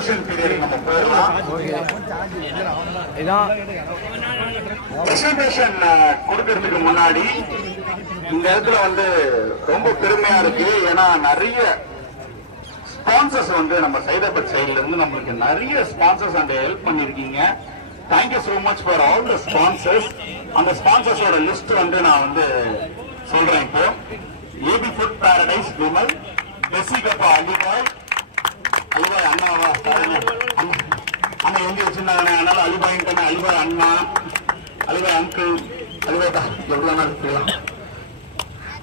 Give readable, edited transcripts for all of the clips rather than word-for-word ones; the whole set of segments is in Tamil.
எக்ஸிபிஷன் பீரியட் நம்ம போயிடலாம். எக்ஸிபிஷன் கொடுக்கறதுக்கு முன்னாடி இந்த இடத்துல வந்து ரொம்ப பெருமையா இருக்கு. ஏன்னா நிறைய ஸ்பான்சர்ஸ் வந்து நம்ம சைதாபாத் சைட்ல இருந்து நம்மளுக்கு நிறைய ஸ்பான்சர்ஸ் அந்த ஹெல்ப் பண்ணிருக்கீங்க. Thank you so much for all the sponsors. அந்த ஸ்பான்சர்ஸோட லிஸ்ட் வந்து நான் வந்து சொல்றேன். இப்போ ஏபி ஃபுட் பாரடைஸ் விமல், பெசிகப்பா அலிபாய், அலிபாய் அண்ணாவா அண்ணா எங்க வச்சிருந்தாங்க, அதனால அலிபாய் அலிபாய் அண்ணா, அலிபாய் அங்கிள், அலிபாய் எவ்வளவு நாள் இருக்கலாம்.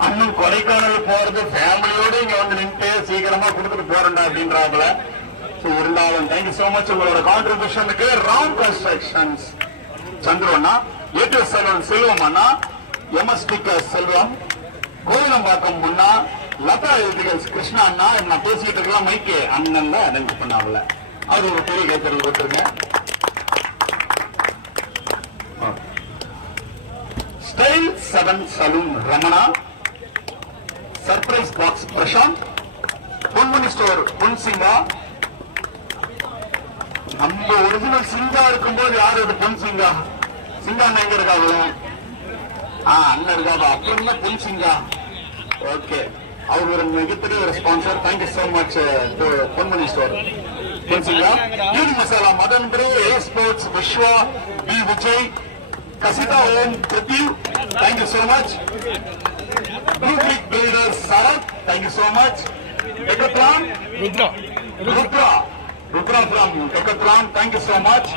அண்ணன் கொடைக்கானல் போறது ஃபேமிலியோட இங்க வந்து நின்று சீக்கிரமா கொடுத்துட்டு போறேன்டா அப்படின்றாப்புல. இருந்தாலும் தேங்க்யூ சோ மச் உங்களோட கான்ட்ரிபியூஷனுக்கு. ராம் கன்ஸ்ட்ரக்ஷன்ஸ் சந்திர அண்ணா, ஏட்டு செல்வம் செல்வம் அண்ணா, எம்எஸ்டிக செல்வம், கோவிலம்பாக்கம் முன்னா, லதா எதிர்கல்ஸ் கிருஷ்ணா அண்ணா. நான் பேசிட்டு இருக்கலாம் மைக்கு அண்ணன் தான் அரேஞ்ச் பண்ணாங்கல்ல, அது ஒரு பெரிய கைத்தறி கொடுத்துருங்க. Style 7 salon Ramana, surprise box Prashanth, Ponmani store Ponsinga. நம்ம ஒரிஜினல் சிங்கா இருக்கும்போது யாரு அது பொன் சிங்கா? சிங்கா அண்ணா எங்க இருக்காங்க? அண்ணன் இருக்காங்க. அப்புறம் தான் பொன் சிங்கா. ஓகே, அவர் ஒரு மிகப்பெரிய ஒரு sponsor. Thank you so much Ponmani store Pon Singa. Uni masala Madan பிரே, A sports Viswa, B Vijay, Kasitha Om பிரித்யூ, thank you so much. Blue Builders Sarath, thank you so much. Ekatram Rudra from Ekatram, thank you so much.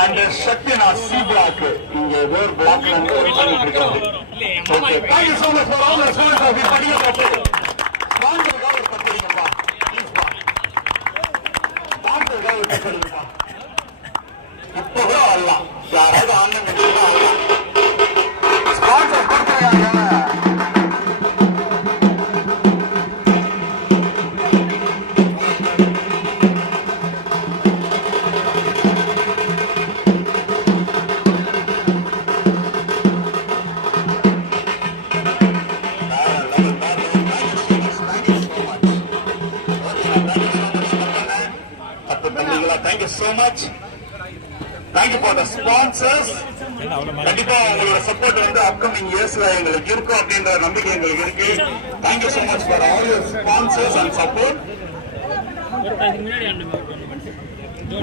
And Shakyana C block, inge ver block la irukku. Okay, thank you so much for all the sponsors of this particular project. Sponsor ga oru pattirunga pa, please pa. Sponsor ga oru pattirunga pa. Ippo alla yaradhu online mediyala alla sponsor kodukறாங்க. Thank you so much. Thank you for the sponsors. கண்டிப்பா உங்களோட சப்போர்ட் வந்து அப்கமிங் இயர்ஸ்ல எங்களுக்கு இருக்கும் அப்படின்ற நம்பிக்கை எங்களுக்கு இருக்கு. Thank you so much for all your sponsors and support.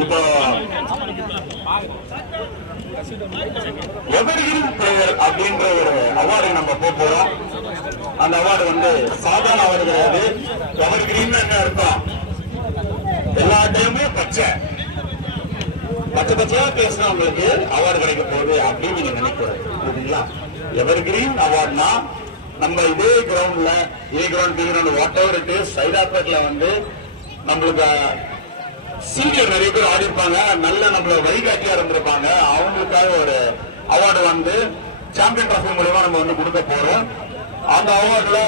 இப்போ எவர்கிரீன் பிளேயர் அப்படின்ற ஒரு அவார்டு நம்ம போறோம். அந்த அவார்டு வந்து சாதாரண அவார்டு கிடையாது. எவர்கிரீன் என்ன அர்த்தம்? எல்லா டைமுமே பச்சை பச்சையா பேசுறவங்களுக்கு அவார்டு கிடைக்க போகுது அப்படின்னு நீங்க நினைக்கிறீங்களா? எவர்கிரீன் அவார்ட்னா நம்ம இதே கிரவுண்ட்ல A ground B ground whatever it is சைதாப்பேட்ல வந்து நம்மளுக்கு சீனியர் நிறைய பேர் ஆடி இருப்பாங்க, நல்ல நம்மள வழிகாட்டியா இருந்திருப்பாங்க. அவங்களுக்காக ஒரு அவார்டு வந்து சாம்பியன் டிராஃபி மூலமா நம்ம வந்து கொடுக்க போறோம். அந்த அவார்டுல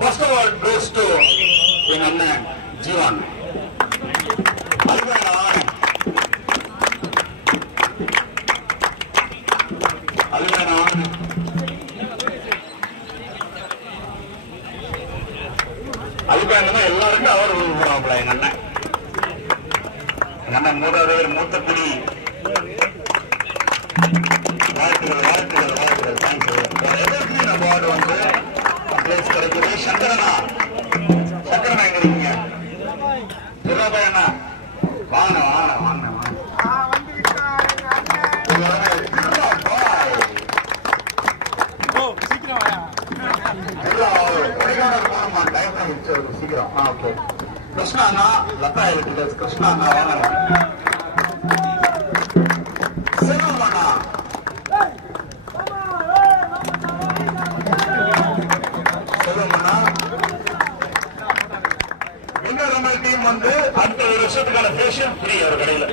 ஃபர்ஸ்ட் அவார்டு கோஸ் டு எங்க அண்ணன் ஜீவான். அதுக்காக எல்லாருக்கும் அவர் போறாப்ல. எங்க அண்ணன் மூணாவது மூத்த குடி. வாழ்த்துக்கள் வாழ்த்துக்கள் வாழ்த்துக்கள். தேங்க்யூ. அவார்டு வந்து பிளேஸ் கிடைக்குது. சங்கரனா சங்கரனா எங்க இருக்கீங்க? துராபாய் அண்ணா வாங்க வாங்க வாங்க வாங்க. சீக்கிரம். ஓகே, கிருஷ்ணா அண்ணா, லதா எலக்ட்ரிகல்ஸ் கிருஷ்ணா அண்ணா வாங்க. செல்வம் அண்ணா, செல்வம் அண்ணா. எங்க நம்ம டீம் வந்து அடுத்த ஒரு வருஷத்துக்கான ஃபேஷியல் ஃப்ரீ அவர் கடையில்.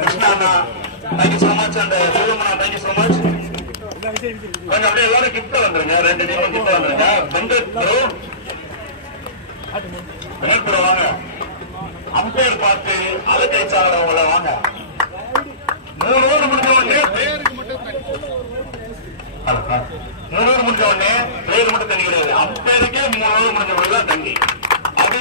கிருஷ்ணா அண்ணா thank you so much. And Selvam அண்ணா தேங்க்யூ சோ மச். கொஞ்சம் அப்படியே எல்லாரும் கிஃப்ட் வந்துருங்க. 2 டீமும் கிஃப்ட் வந்துருங்க. வெங்கட் ப்ரோ வாங்க. அம்பையர் பார்த்து அதை ஜெயிச்சாங்களவங்கள வாங்க. 3 ஓவர் முடிஞ்ச உடனே பிளேயருக்கு மட்டும் 3 ஓவர் முடிஞ்ச உடனே பிளேயர் மட்டும் தண்ணி கிடையாது. அம்பையருக்கே 3 ஓவர் முடிஞ்ச உடனே தான் தண்ணி. அது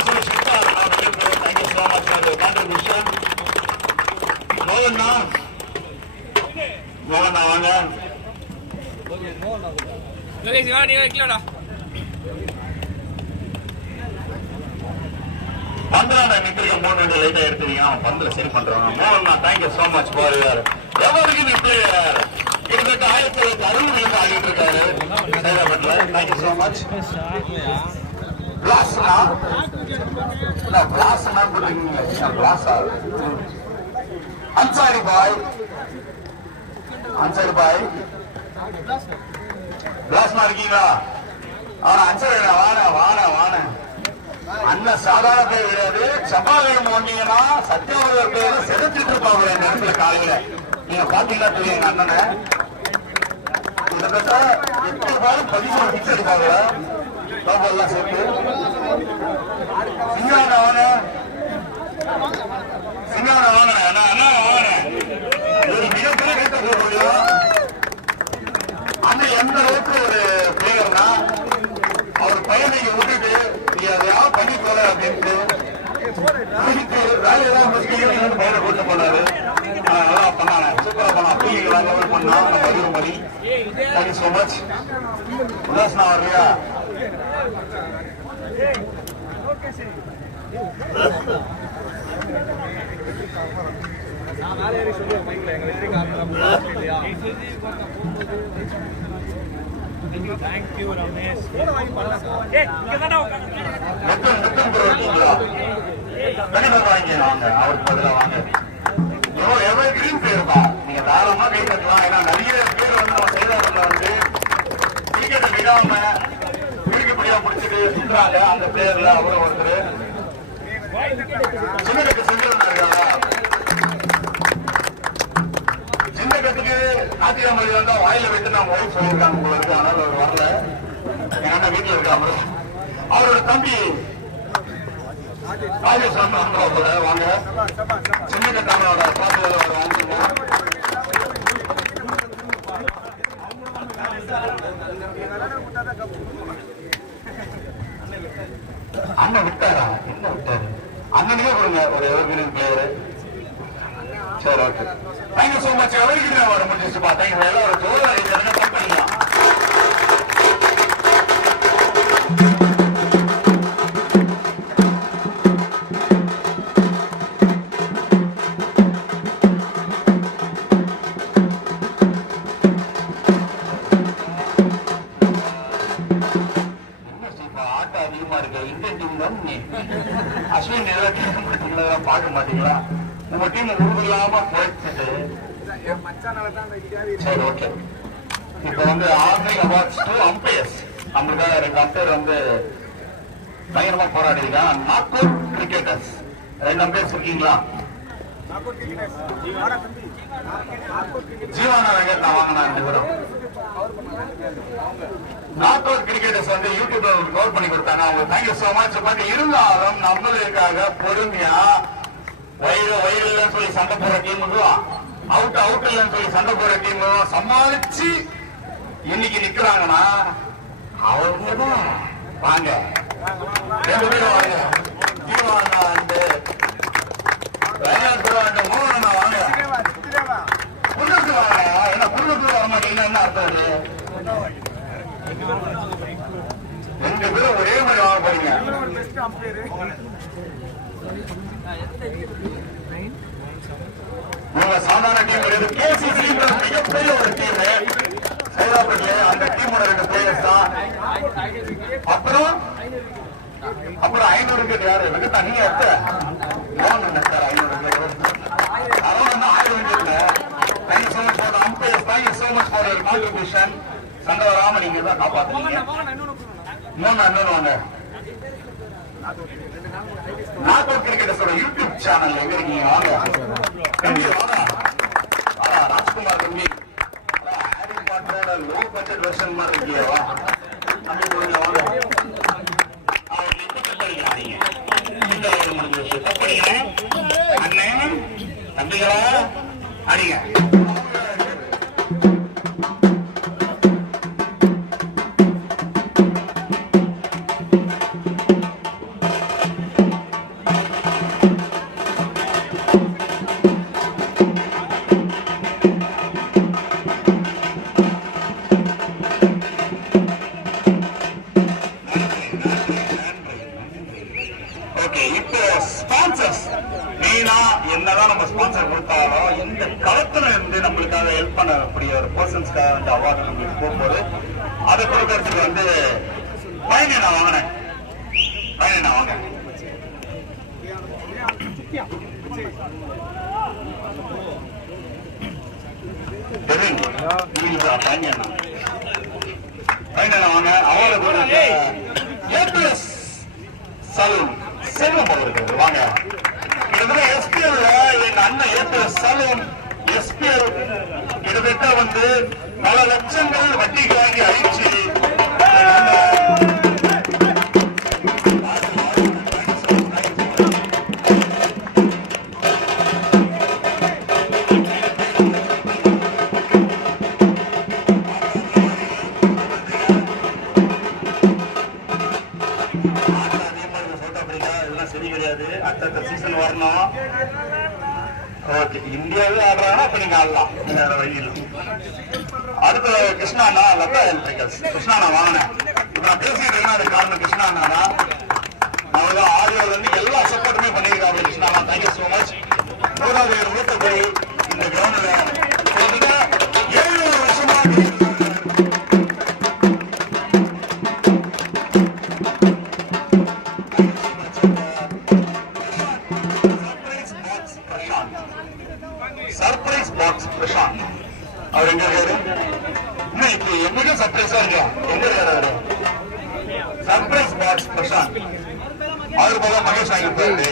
பந்தல நிக்கிறீங்க 3 வண்டி லைட்டா எடுத்துறீங்க பந்தல சரி பண்றாங்க மோகன் thank you so much for your எவருக்கு பிளேயர் கிட்டத்தட்ட 1960 ஆகிட்டு இருக்காரு சைதாபேட்ல தேங்க்யூ சோ மச் பிளாஸ்னா பிளாஸ்னா போடுறீங்க பிளாஸா அன்சாரி பாய் பிளாஸ்மா இருக்கீங்களா அவன அன்சாரி வான அண்ணன் சாதாரண பேர் கிடையாது சபாவேகம் வந்தீங்கன்னா சத்தியவர்கள் பேர் செலுத்திட்டு இருப்பாங்க நேரத்துல காலையில நீங்க பாத்தீங்கன்னா தெரியும் எங்க அண்ணனை கிட்டத்தட்ட 8 பால் 13 பிக்ஸ் அடிப்பாங்க எல்லாம் சேர்த்து சிங்கான வாங்கினேன் அண்ணா வாங்கினேன் ஒரு மிகப்பெரிய கேட்ட போக முடியும் அண்ணன் எந்த அளவுக்கு ஒரு பிளேயர்னா அவர் பையனை விட்டுட்டு நீ அதையா பண்ணி போல அப்படின்ட்டு வேலையெல்லாம் பையனை கூட்டு போனாரு நல்லா பண்ணாங்க சூப்பரா பண்ணா பீலிங்கெல்லாம் பண்ணா நம்ம மதியும்படி தேங்க்யூ சோ மச் உல்லாசனா வர்றியா தேங்க்யூ ரமேஷ் அவருக்கு பதிலாக வாங்க எவ்வளவு கிரீன் பேருப்பா நீங்க தாராளமா கை கட்டலாம் ஏன்னா நிறைய பேர் வந்து நம்ம செய்தார்கள் வந்து கிரிக்கெட்டை விடாம பிடிக்கப்படியா பிடிச்சிட்டு சுற்றுறாங்க அந்த பிளேயர்ல அவரும் ஒருத்தர் சின்ன கட்டு செஞ்சிருந்தாருங்களா சின்ன கட்டுக்கு ஆத்தியா மொழி வந்தா வாயில வைத்து நம்ம ஒய்ஃப் சொல்லியிருக்காங்க போல இருக்கு ஆனால் அவர் வரல எங்க அண்ணன் வீட்டுல இருக்காங்க அவரோட தம்பி ராஜேஸ்வரன் போல வாங்க சின்ன கட்டானோட பாத்துல வாங்க அண்ணன் விட்டாரா என்ன விட்டாரு அண்ணனுக்கே கொடுங்க ஒரு எவர்கிரீன் பிளேயரு சரி okay thank you so much evergreen வர முடிஞ்சிச்சுப்பா தேங்க்யூ எல்லாரும் ஜோரா கட் பண்ணிக்கலாம் அஸ்வின் பார்க்க மாட்டீங்களா உங்க டீம் உருவில்லாம போயிடுச்சு சரி ஓகே இப்ப வந்து ஆர்னிங் அவார்ட்ஸ் 2 அம்பையர்ஸ் நம்மளுக்காக 2 அம்பையர் வந்து பயங்கரமா போராடிருக்காங்க நாக் அவுட் கிரிக்கெட்டர்ஸ் 2 அம்பையர்ஸ் இருக்கீங்களா ஜீவானா வெங்கட் நான் வாங்கினா 2 பேரும் நாக் அவுட் கிரிக்கெட்டர்ஸ் வந்து யூடியூப்ல கவர் பண்ணி கொடுத்தாங்க அவங்க தேங்க்யூ சோ மச் பட் இருந்தாலும் நம்மளுக்காக பொறுமையா வயிறு இல்லைன்னு சொல்லி சண்டை போற டீமுக்கும் அவுட் இல்லைன்னு சொல்லி சண்டை போற டீமும் சமாளிச்சு இன்னைக்கு நிக்கிறாங்கன்னா அவங்கதான் வாங்க 2 பேரும் வாங்க ஜீவானா அந்த மோகனா வாங்க புண்ணுக்கு வாங்க ஏன்னா புண்ணுக்கு வர மாட்டீங்கன்னா என்ன அர்த்தம் 2 பேரும் ஒரே மாதிரி வாங்க போறீங்க உங்க சாதாரண டீம் கிடையாது கேசிசி மிகப்பெரிய ஒரு டீம் சைதாபேட்ல அந்த டீமோட 2 பிளேயர்ஸ் தான் அப்புறம் 500 யாரு வெங்கட்டா நீங்க எத்த loan sir 500 around 1000 thank you so much for umpires thank you so much for your contribution சண்டை வராம நீங்க தான் காப்பாத்துறீங்க இன்னொன்னு வாங்க நாக் அவுட் கிரிக்கெட்டர்ஸோட யூடியூப் சேனல் எங்க இருக்கீங்க வாங்க தம்பி வாங்க ராஜ்குமார் தம்பி ஹாரி பாட்டரோட லோ பட்ஜெட் வெர்ஷன் மாதிரி இருக்கியா தம்பி சொல்லுங்க வாங்க அவர் முடிஞ்சு தப்படிங்க அண்ணன் தம்பிகளா அடிங்க ஓகே, இப்போ ஸ்பான்சர்ஸ் மெயினா என்னதான் நம்ம ஸ்பான்சர் கொடுத்தாலும் இந்த களத்துல இருந்து நம்மளுக்காக ஹெல்ப் பண்ணக்கூடிய ஒரு பர்சன்ஸ்க்காக வந்து அவார்டு நம்மளுக்கு போகும்போது அதை கொடுக்கறதுக்கு வந்து பயனை நான் வாங்கினேன். வாங்க அவார்டு சலூன் செல்வம் அவர்கள் வாங்க. கிட்டத்தட்ட எஸ்பிஎல் எங்க அண்ணன் ஏபிஎஸ் சலூன் எஸ்பிஎல் கிட்டத்தட்ட வந்து பல லட்சங்கள் வட்டிக்கு வாங்கி அழிச்சு இந்தியாவே ஆடுறாங்கன்னா அப்ப நீங்க ஆடலாம். வழியில் அடுத்த கிருஷ்ணா அண்ணா லதா எலக்ட்ரிக்கல்ஸ் கிருஷ்ணா அண்ணா வாங்கினேன். இப்ப நான் பேசிட்டு இருக்கேன் காரணம் கிருஷ்ணா அண்ணா அவங்க ஆடியோல இருந்து எல்லா சப்போர்ட்டுமே பண்ணியிருக்காங்க. கிருஷ்ணா அண்ணா தேங்க்யூ சோ மச். மூணாவது மூத்தபடி இந்த கிரவுண்ட்ல 7 வருஷமா சர்ப்ரைஸ் பாக்ஸ் பிரசாந்த் அவர் எங்க இருக்காரு? இப்ப எங்களுக்கு சர்ப்ரைஸா இருக்கா? எங்க இருக்காரு? சர்ப்ரைஸ் பாக்ஸ் பிரசாந்த் அவர் போல மகேஷ் ஆகிருப்பாரு.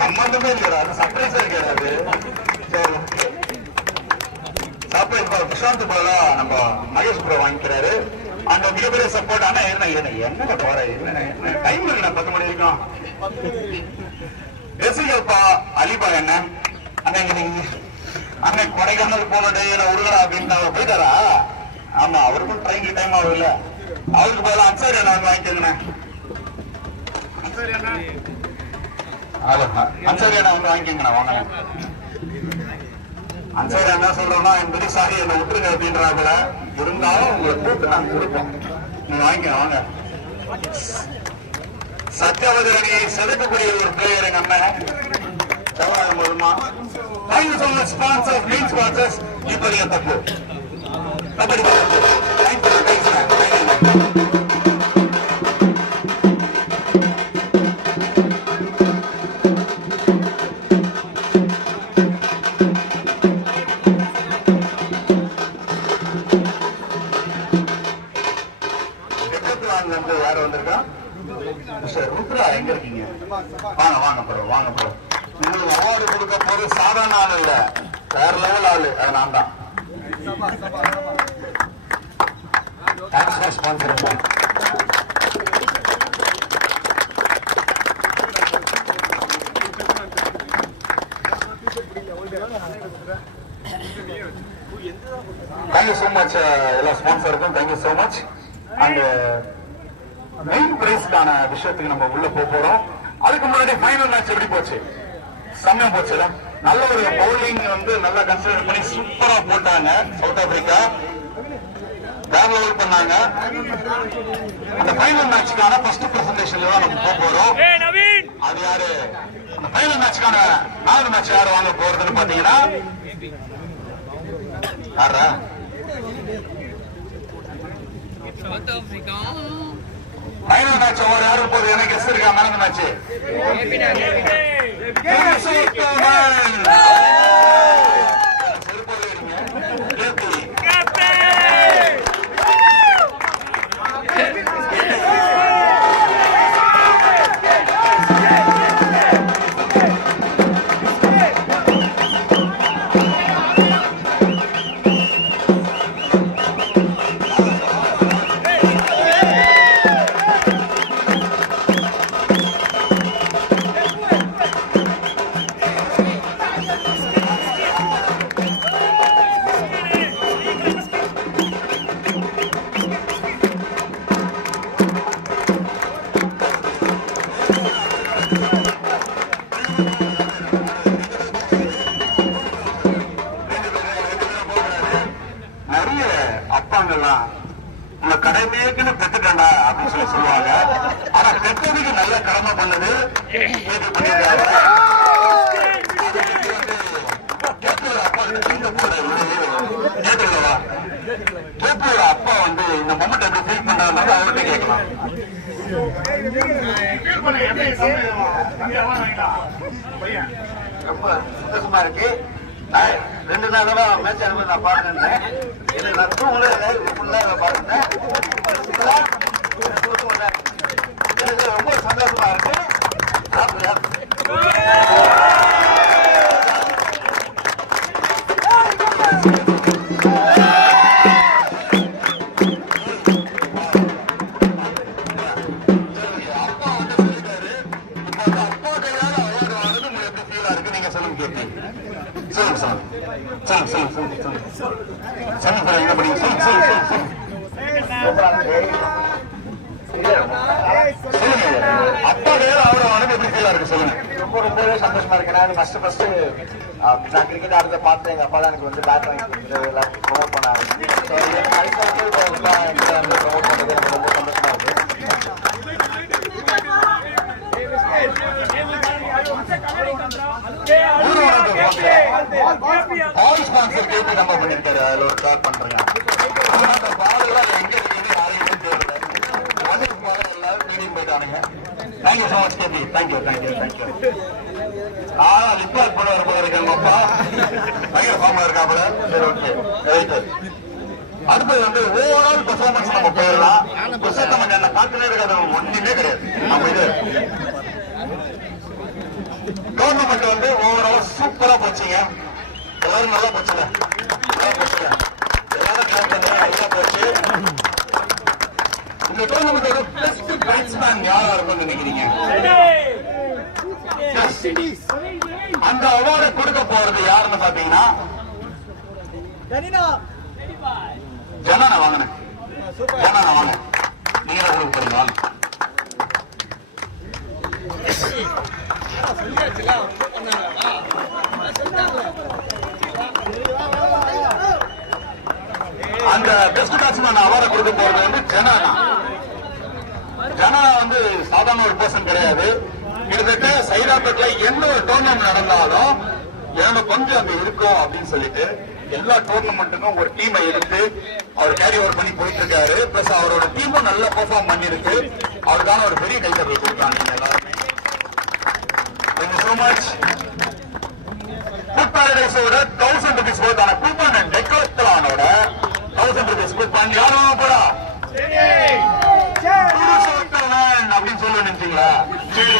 சம்பந்தமே இருக்காரு, சர்ப்ரைஸா இருக்காரு. சரி, சர்ப்ரைஸ் பாக்ஸ் பிரசாந்த் போல நம்ம மகேஷ் ப்ரோ வாங்கிக்கிறாரு. அந்த மிகப்பெரிய சப்போர்ட். ஆனா என்ன போற என்ன டைம் இருக்கு? 10 மணி இருக்கும். ரசிகல்பா அலிபா என்ன அண்ணன் கொடைக்கானல் போன உருகடா அப்படின்னு அவர் போயிட்டாரா? ஆமா, அவருக்கும் ட்ரெயினுக்கு டைம் ஆகும் இல்ல. அவருக்கு பதிலாக அன்சாரி அண்ணா வாங்கிக்கோங்கண்ணே. அன்சாரி அண்ணா வந்து வாங்கிக்கோங்கண்ணா. வாங்க அன்சாரி அண்ணா சொல்றோம்னா என்பது சாரி என்ன விட்டுருங்க அப்படின்றாங்கள. இருந்தாலும் உங்களை கூப்பிட்டு நாங்க கொடுப்போம். நீங்க வாங்கிக்க வாங்க. சத்தியவதனை செலுத்தக்கூடிய ஒரு பிளேயர் எங்க அண்ணன் சவாயம் வருமா. Thank you so much sponsors, main sponsors. இப்படியே தப்பு கபடி யாரு வந்திருக்கா? ருத்ரா எங்க இருக்கீங்க? வாங்க வாங்க ப்ரோ, வாங்க ப்ரோ. உங்களுக்கு அவார்டு கொடுக்க போது சாதாரண ஆள் இல்ல, வேற லெவல் ஆளு. அது நான் தான். Thanks for sponsoring. Thank you so much எல்லா ஸ்பான்சருக்கும் thank you so much. And main பிரைஸ்க்கான விஷயத்துக்கு நம்ம உள்ள போறோம். அதுக்கு முன்னாடி ஃபைனல் மேட்ச் எப்படி போச்சு? செம்மையா போச்சுல. நல்ல ஒரு பவுலிங் வந்து நல்லா கன்சிடர் பண்ணி சூப்பரா போட்டாங்க. சவுத் ஆப்பிரிக்கா வேற லெவல் பண்ணாங்க. அந்த ஃபைனல் மேட்சுக்கான ஃபர்ஸ்ட் பிரசன்டேஷன்ல தான் நம்ம போறோம். அது யாரு? அந்த ஃபைனல் மேட்சுக்கான 4 மேட்ச் யாரு வாங்க போறதுன்னு பாத்தீங்கன்னா யாரா? ஃபைனல் மேட்ச் ஓவர் யாரும் போது எனக்கு கெஸ்ட் இருக்கா? மேன் மேட்ச் பெற்றதுக்கு நல்ல கடமை பண்ணது அப்பா வந்து இந்த மொமெண்ட் எப்படி ஃபீல் பண்றாங்க அவர்கிட்ட கேட்கலாம். ரொம்ப சந்தோஷமா இருக்கு. 2 நாளா மேட்ச் அனுப்பி நான் பாருங்க. நான் தூங்கல பாருங்க. ரொம்ப சந்தோஷமா இருக்கு. ரொம்பவே சந்தோஷமா இருக்கு. நான் ஃபர்ஸ்ட் நான் கிரிக்கெட் ஆடுறத பார்த்து எங்க அப்பா தான் எனக்கு வந்து பேட் வாங்கி கொடுத்துட்டு எல்லாம் ப்ரொமோட் பண்ணாரு. ப்ரொமோட் பண்ணது எனக்கு ரொம்ப சந்தோஷமா இருக்கு. நம்ம பண்ணிருக்காரு. அதுல ஒரு ஷார்ட் பண்றீங்க. போயிட்டானுங்க. Thank you so much KB. Thank you. Report பண்ண வர போல இருக்கு அப்பா. பயங்கர ஃபார்ம்ல இருக்காப்புல. சரி, ஓகே, ரைட். அடுத்தது வந்து ஓவரால் பெர்ஃபார்மன்ஸ் நம்ம போயிடலாம். நம்ம என்ன காட்டுனே இருக்காது, ஒண்ணுமே கிடையாது. நம்ம இது டோர்னமெண்ட் வந்து ஓவரால் சூப்பரா போச்சுங்க. எல்லாரும் நல்லா போச்சுங்க. எல்லாரும் நல்லா போச்சு. இந்த டோர்னமெண்டோட பெஸ்ட் பேட்ஸ்மேன் யாரா இருக்கும்னு நினைக்கிறீங்க? அந்த அவார்டை கொடுக்க போறது யாருன்னு பாத்தீங்கன்னா ஜனானா. வாங்கினேன் ஜனானா வாங்க. நீங்க கொடுக்க போறீங்க. அந்த பெஸ்ட் பேட்ஸ்மேன் அவார்டை கொடுக்க போறது வந்து ஜனானா. ஜனானா வந்து சாதாரண ஒரு பர்சன் கிடையாது. கிட்டத்தட்ட சைதாப்பேட்ல எந்த ஒரு டோர்னமெண்ட் நடந்தாலும் எனக்கு கொஞ்சம் அங்க இருக்கும் அப்படின்னு சொல்லிட்டு எல்லா டோர்னமெண்ட்டுக்கும் ஒரு டீமை எடுத்து அவர் கேரி ஓவர் பண்ணி போயிட்டு இருக்காரு. பிளஸ் அவரோட டீமும் நல்லா பெர்ஃபார்ம் பண்ணிருக்கு. அவருக்கான ஒரு பெரிய கைத்தட்டல் கொடுத்தாங்க எல்லாருமே. Thank you so much. Food Paradise-ஓட 1000 rupees worth ஆன கூப்பன் அண்ட் டெக்கோத்தலானோட 1000 rupees கூப்பன் யாரும் போடா அப்படின்னு சொல்ல நினைச்சீங்களா? சரி,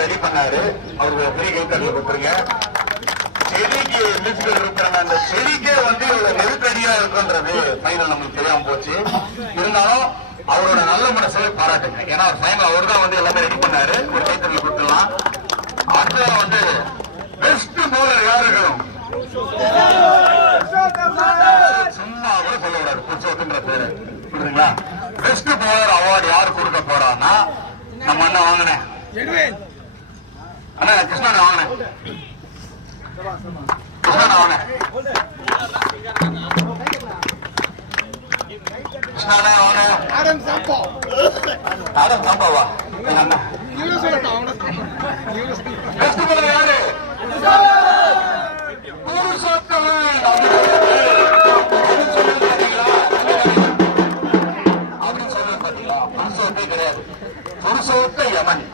ரெடி பண்ணாரு. அவருக்கு பெரிய கைத்தட்டல் கொடுத்துருங்க. செடிக்கு மியூசிக்கல் இருக்கிறாங்க. அந்த செடிக்கே வந்து இவ்வளவு நெருக்கடியா இருக்குன்றது ஃபைனல் நம்மளுக்கு தெரியாம போச்சு. இருந்தாலும் அவரோட நல்ல மனசை பாராட்டுங்க. ஏன்னா ஃபைனல் அவர் தான் வந்து எல்லாமே ரெடி பண்ணாரு. ஒரு கைத்தட்டல் கொடுத்துடலாம். அடுத்தது வந்து பெஸ்ட் பவுலர் யாரு இருக்கணும்? சும்மா கூட சொல்லக்கூடாது. புருஷோத்துன்ற பேரு புரியுதுங்களா? பெஸ்ட் பவுலர் அவார்டு யாரு கொடுக்க போறான்னா நம்ம அண்ணன் வாங்கினேன் அண்ணா கிருஷ்ணா வாங்கினேன். கிருஷ்ணா வாங்கினேன். கிருஷ்ணா வாங்கினேன். ஆடம் சாப்பாவா அண்ணா பெஸ்ட் பவுலர் யாரு? கிடையாது. Purushothaman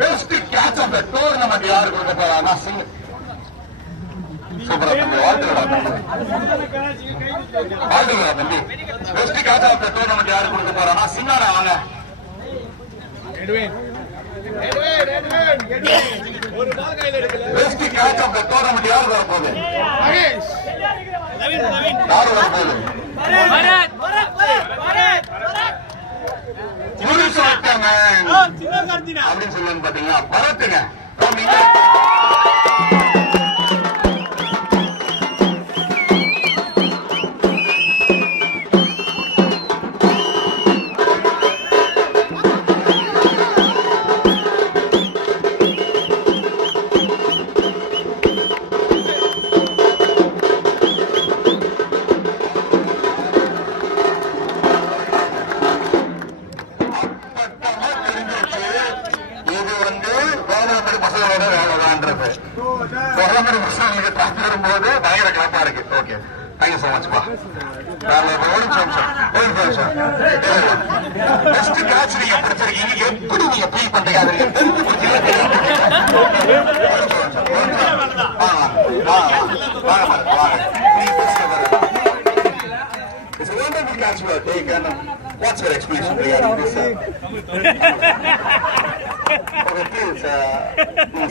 best catch of the tournament யாரு கொடுக்க போறாங்கன்னா சூப்பரா தம்பி, வாழ்த்துக்கள் தம்பி. Best catch of the tournament யாரு கொடுக்க போறாங்கன்னா சிங்காரா வாங்க. Best catch of the tournament யாரு வர போகுது? யாரு வர போகுது? அப்படின்னு சொல்லு பாத்தீங்கன்னா பரத்துங்க. வரும்போது பயங்கர கிளப்பா இருக்கு. ஓகே, தேங்க்யூ சோ மச் பா. பெஸ்ட் கேட்ச் நீங்க பிடிச்சிருக்கீங்க, எப்படி நீங்க ஃபீல் பண்றீங்க? It's a wonderful catch you have taken. What's your explanation regarding this?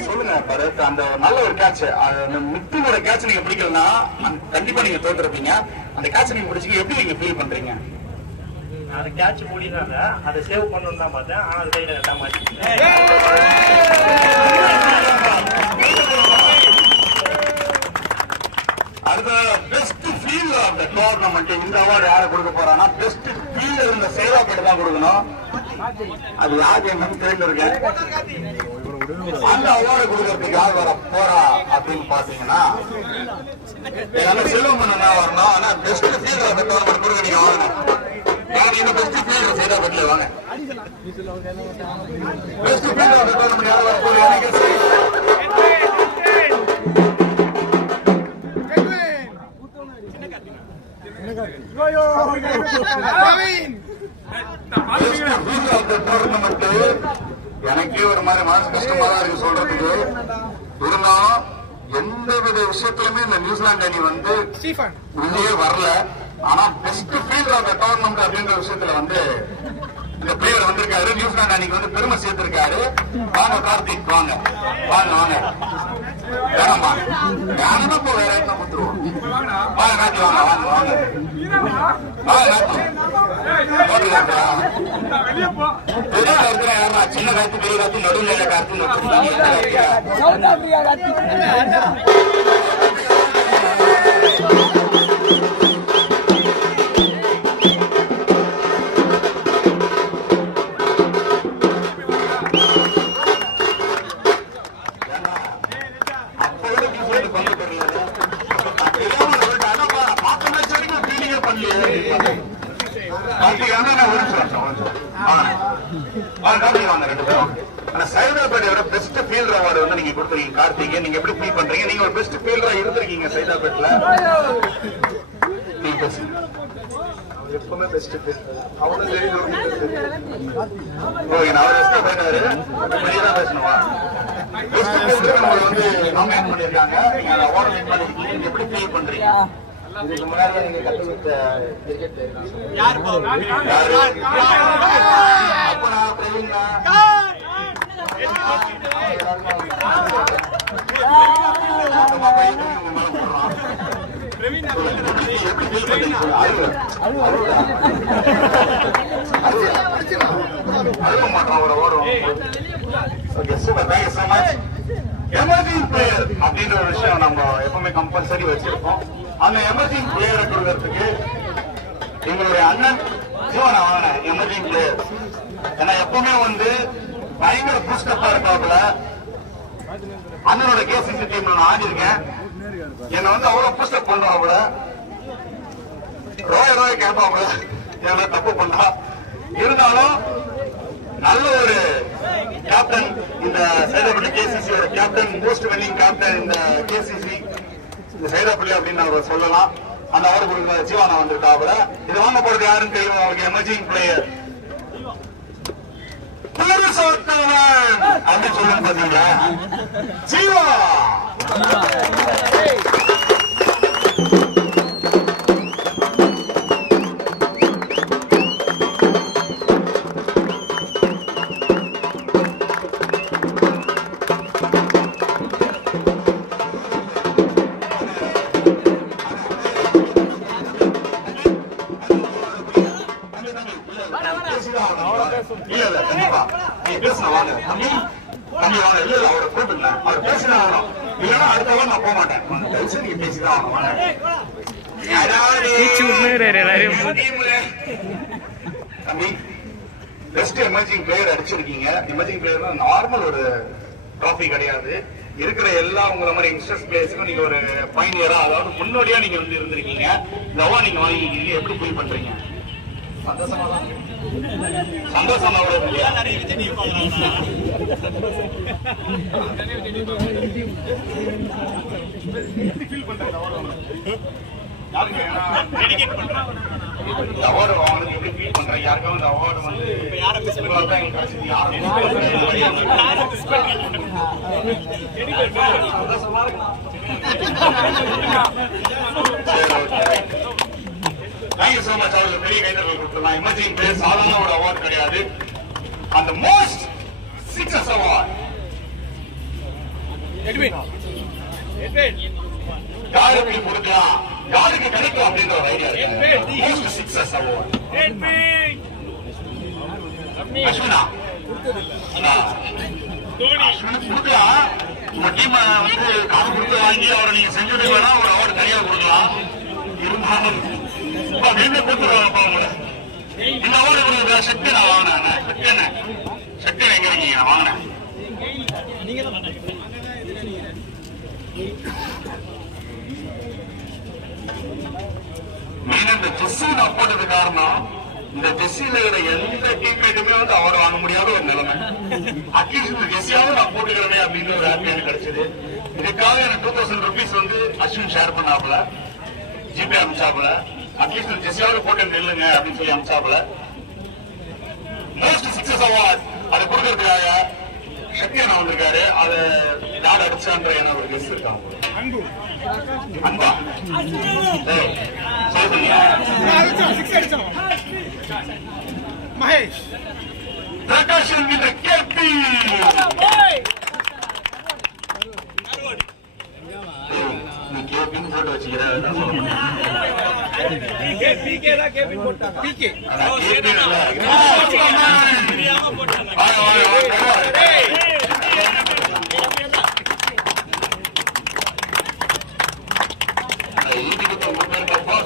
சொல்லுங்க பரத், அந்த நல்ல ஒரு கேட்ச், மித்தினோட கேட்ச் நீங்க பிடிக்கலன்னா கண்டிப்பா நீங்க தோற்றுருப்பீங்க. அந்த கேட்ச் நீங்க பிடிச்சிங்க, எப்படி நீங்க ஃபீல் பண்றீங்க? அந்த கேட்ச் முடினால அதை சேவ் பண்ணணும்னு தான் பார்த்தேன். ஆனா அது கையில கட்ட மாட்டேன். அடுத்த best field of the tournament இந்த அவார்டு யாரை கொடுக்க போறான்னா பெஸ்ட் ஃபீல் இருந்த சேவாப்பட்டு தான் கொடுக்கணும். அது யாரு என்னன்னு தெரியல இருக்கேன். அந்த அவார்டு கொடுக்கறதுக்கு யார் வர போறா அப்படின்னு பாத்தீங்கன்னா செல்வம் பண்ணா வரணும். ஆனா best field of the tournament கொடுக்க நீங்க வாங்கணும். இன்னும் பெஸ்ட் ஃபீல் சேவாப்பட்டுல வாங்க. Best field of the tournament யார் வர போறா? எனக்கே ஒரு மாதிரி மனசு கஷ்டமா தான் இருக்கு சொல்றதுக்கு. இருந்தாலும் எந்த வித விஷயத்திலுமே இந்த நியூசிலாந்து அணி வந்து உள்ளே வரல. ஆனா best field of the tournament அப்படின்ற விஷயத்துல வந்து இந்த பிளேயர் வந்திருக்காரு. நியூசிலாந்து அணிக்கு வந்து பெருமை சேர்த்திருக்காரு. வாங்க கார்த்திக், வாங்க வாங்க வாங்க. வேணாமா வேணாம், போ வேற என்ன கொடுத்துருவோம். வாங்க கார்த்தி, வாங்க வாங்க வாங்க சின்ன காத்து பெரிய காத்து நடுநிலை காத்து சைதாபேட்டோட பெஸ்ட் ஃபீல்டர் அவார்டு வந்து நீங்க கொடுத்துருக்கீங்க கார்த்திக். நீங்க எப்படி ஃபீல் பண்றீங்க? நீங்க ஒரு பெஸ்ட் ஃபீல்டரா இருந்திருக்கீங்க சைதாபேட்ல. நீங்க பேசுங்க. எப்பவுமே பெஸ்ட் ஃபீல்டர் அவனும் தெரியும். ஓகே, நான் பெஸ்ட் பேட்டாரு தான் பேசணுமா? பெஸ்ட் ஃபீல்டர் நம்ம வந்து நாமினேட் பண்ணிருக்காங்க. நீங்க அந்த அவார்டு வின் பண்ணிருக்கீங்க. நீங்க எப்படி ஃபீல் பண்றீங்க? இதுக்கு முன்னாடி நீங்க கத்துக்கிட்ட கிரிக்கெட் யாரு? அப்ப நான் பிரவீன் எமர்ஜிங் பிளேயர் அப்படின்ற ஒரு விஷயம் நம்ம எப்பவுமே கம்பல்சரி வச்சிருப்போம். அந்த எமர்ஜிங் பிளேயரை கொடுக்கறதுக்கு எங்களுடைய அண்ணன் ஜீவனா வாங்க. எமர்ஜிங் பிளேயர் ஏன்னா எப்பவுமே வந்து பயங்கர பூஸ்டப்பா இருக்காப்புல. அண்ணனோட கேசிசி டீம்ல நான் ஆடி இருக்கேன். என்ன வந்து அவ்வளவு பூஸ்டப் பண்றாப்புல. ரோய கேட்பாப்புல ஏன்னா தப்பு பண்ணா. இருந்தாலும் நல்ல ஒரு கேப்டன், இந்த சைதாப்பள்ளி கேசிசியோட கேப்டன், மோஸ்ட் வின்னிங் கேப்டன் இந்த கேசிசி இந்த சைதாப்பள்ளி அப்படின்னு அவர் சொல்லலாம். அந்த அவார்டு கொடுக்குற ஜீவானா வந்திருக்காப்புல. இது வாங்க போறது யாருன்னு தெரியும். அவருக்கு எமர்ஜிங் பிளேயர் அப்படி சொல்லுங்க பாத்தீங்களா? ஜீவா பெஸ்ட் எமர்ஜிங் பிளேயர் அடிச்சிருக்கீங்க. எமர்ஜிங் பிளேயர்னா நார்மல் ஒரு ட்ராஃபி கிடையாது. இருக்கிற எல்லா உங்களை மாதிரி யங்ஸ்டர்ஸ் பிளேயர்ஸுக்கும் நீங்க ஒரு பைனியரா, அதாவது முன்னோடியா நீங்க வந்து இருந்திருக்கீங்க. இந்த அவார்ட் நீங்க வாங்கிருக்கீங்க, எப்படி ஃபீல் பண்றீங்க? சந்தோஷமா இல்லையா? அவார்டு வாங்கினது எப்படி ஃபீல் பண்றேன்? யாருக்காவது இந்த அவார்டு வந்து சந்தோஷமா இருக்கு. Thank you so much. அவருக்கு பெரிய கைதட்டல் கொடுத்துருலாம். எமர்ஜிங் பிளேயர் சாதாரண ஒரு அவார்டு கிடையாது. அந்த மோஸ்ட் சக்சஸ் அவார்ட் யாருக்கு கொடுக்கலாம், யாருக்கு கிடைக்கும் அப்படின்ற ஒரு ஐடியா இருக்கு. மோஸ்ட் சக்சஸ் அவார்ட் அஸ்வினா கொடுக்கலாம். உங்க டீம் வந்து காசு கொடுத்து வாங்கி அவரை நீங்க செஞ்சது வேணா ஒரு அவார்டு தனியாக கொடுக்கலாம். இருந்தாலும் இந்த அவார்டு கொடுக்குற சக்தி நான் வாங்கினேன். சக்தி எங்க இருக்கீங்க? நான் வாங்கினேன். மெயினா இந்த செஸ் நான் போட்டது காரணம், இந்த செஸ்ஸில எந்த டீம்மேட்டுமே வந்து அவார்டு வாங்க முடியாத ஒரு நிலைமை. அட்லீஸ்ட் இந்த செஸ்ஸாவது நான் போட்டுக்கிறேனே அப்படின்னு ஒரு ஹாப்பி எனக்கு கிடைச்சது. இதுக்காக எனக்கு 2000 rupees வந்து அஸ்வின் ஷேர் பண்ணாப்புல, ஜிபே அமிச்சாப்புல. அட்லீஸ்ட் ஜெஸ்ஸாவது போட்டு இல்லைங்க அப்படின்னு சொல்லி அமிச்சாப்புல. மோஸ்ட் சக்சஸ் அவார்ட் அதை கொடுக்கறதுக்காக சக்தி அண்ணா வந்திருக்காரு. அதை யார் அடிச்சான்ற என்ன ஒரு கெஸ்ட் இருக்காங்க. அன்பா மகேஷ் பிரகாஷ் என்கின்ற கேபி கேபின்னு போட்டு வச்சுக்கிறேன்.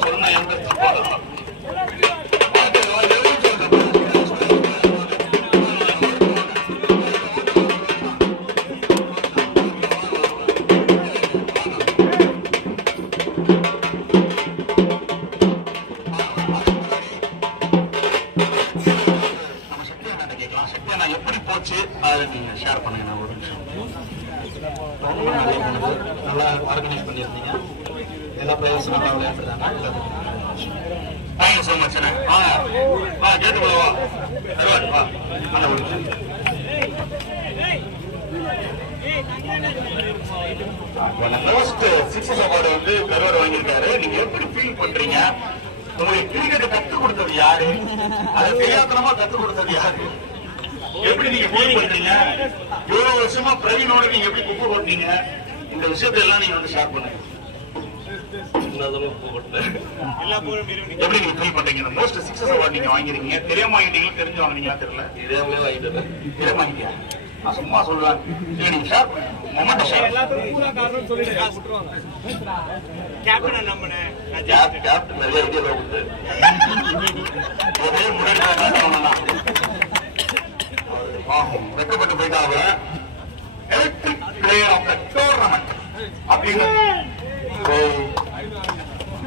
சொன்ன எந்த தப்பா எப்படி போச்சு அதை நீங்க ஷேர் பண்ணுங்க. ஒரு நிமிஷம். நல்லா ஆர்கனைஸ் பண்ணியிருந்தீங்க. எல்லா பிளேயர்ஸும் நல்லா விளையாண்டுருந்தாங்க. Thank you so much. கேட்டு போவா அந்த ஒரு மோஸ்ட் சக்சஸ் அவார்டு வந்து கருவர் வாங்கியிருக்காரு. நீங்க எப்படி ஃபீல் பண்றீங்க? உங்களுக்கு கிரிக்கெட் கற்றுக் கொடுத்தது யாரு? அதை தெரியாதனமா கற்றுக் கொடுத்தது யாரு? எப்படி நீங்க ஃபீல் பண்றீங்க? இவ்வளவு வருஷமா பிரவீனோட நீங்க எப்படி குப்பை போட்டீங்க? இந்த விஷயத்தை எல்லாம் நீங்க வந்து ஷேர் பண்ணுங்க. எப்படி நீங்க ஃபீல் பண்றீங்க? இந்த மோஸ்ட் சக்சஸ் அவார்டு நீங்க வாங்கிருக்கீங்க. தெரியாம வாங்கிட்டீங்களா, தெரிஞ்சு வாங்கினீங்களா தெரியல. தெரியாமலே வாங்கிட்டு தெரியாம வாங்கிட்டீங்க. நான் சும்மா சொல்லுவேன். நீங்க ஷேர் பண்ணுங்க. Moment share. எல்லாத்துக்கும் பூரா காரணம் சொல்லிட்டு விட்டுருவாங்க. கேப்டன் நம்பனே. கேப்டன் நிறைய ஐடியா கொடுத்து ஒரே முன்னாடி வெக்கப்பட்டு போயிட்டாங்க. Electric player of the tournament அப்படின்னு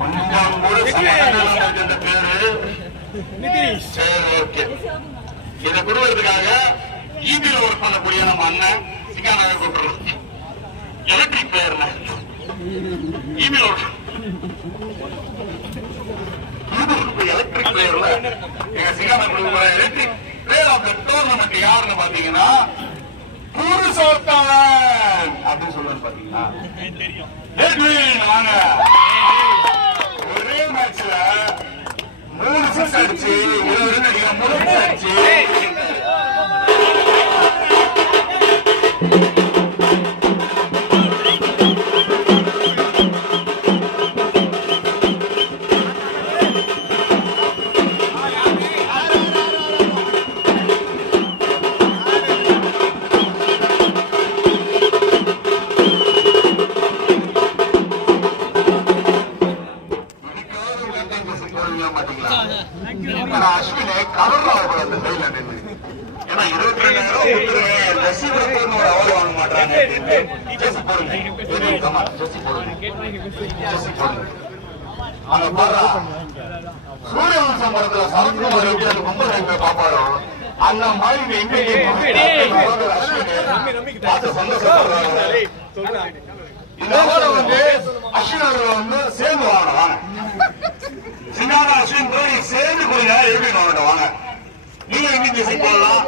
கொஞ்சம் கூட சம்பந்தம் பேரு. சரி, ஓகே. இதை கொடுக்கறதுக்காக இபில ஒர்க் பண்ணக்கூடிய நம்ம அண்ணன் சிங்கானாவை கூப்பிடுறோம். எலக்ட்ரிக் பிளேயர் இபில ஒர்க் எலக்ட்ரிக் பிளேயர்ல எங்க சிங்கானா கொடுக்குற electric player of the tournament யாருன்னு பாத்தீங்கன்னா புருஷோத்தமன் அப்படின்னு சொல்லுவாங்க பாத்தீங்களா? எட்வின் வாங்க. ஒரே மேட்ச்ல 3 சிக்ஸ் அடிச்சு 20 ரன் அடிக்கிற 3 சிக்ஸ் அடிச்சு அஸ்வினை கவர்ல அந்த சைட்ல நின்று ஏன்னா 22 நேரம் வாங்க மாட்டாங்க. அங்க பாரு சூரியவம்சம் படத்துல சரத்குமார் எப்படி அது ரொம்ப டைம் பாப்பாரோ அந்த மாதிரி பார்த்து சந்தோஷப்படுறாங்க. இந்த வாரம் வந்து அஸ்வின் அவர்கள் வந்து சேர்ந்து வாங்க சிங்கான அஸ்வின் போய் சேர்ந்து கொடுங்க. எப்படி வாங்க வாங்க நீங்க எங்க பேசி போடலாம்.